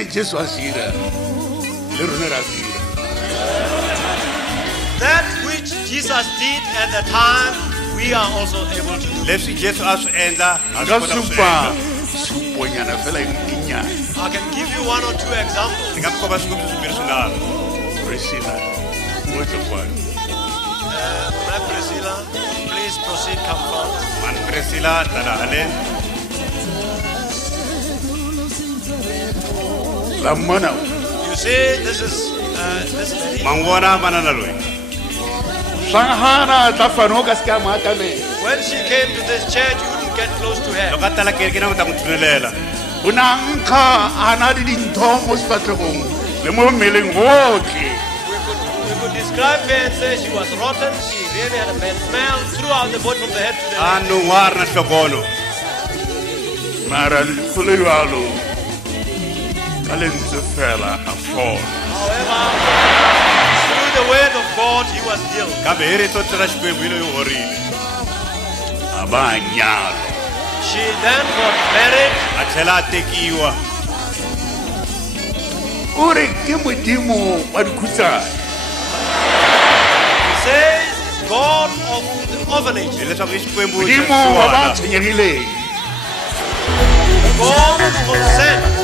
ne Jesu a se dira le rona ra se dira. That which Jesus did at the time, we are also able to do. leswi Jesu a swi endla ha swi Nka kota ku swi supa endla. suponyana fela e nyenyane. I can give you one or two examples. Ni nga ku komba swikombiso swimbirhi swinharhu. Priscilla wo tle kwano. My Priscilla, please proceed, come forward. Man Priscilla tala haleni. La mana You see, this is this lady. Ma n'wi vona manana loyi. Shanghana tla fano ka ska mata me. When she came to this church, you wouldn't get close to her. Loko a tala kereke na ku ta n'wi thunelela. Una nkha ana di dintho mo sefatlhegong le mo mmeleng otlhe. We could describe her and say she was rotten. She really had a bad smell throughout the body from the head to the A leg. no wa ri na nhlokono. Mara go le jalo ka lentswe fela a fola. However, through the word of God, he was healed. Kambe hi rito ra Xikwembu hi loyi u horile. A ba nyalo. She then got married. A tlhela a tekiwa. O re ke modimo wa dikhutsana. He says it's God of the orphanage, Hileswaku i Xikwembu xa Modimo wa ba swisiwana. tshwenyegileng. God of consent.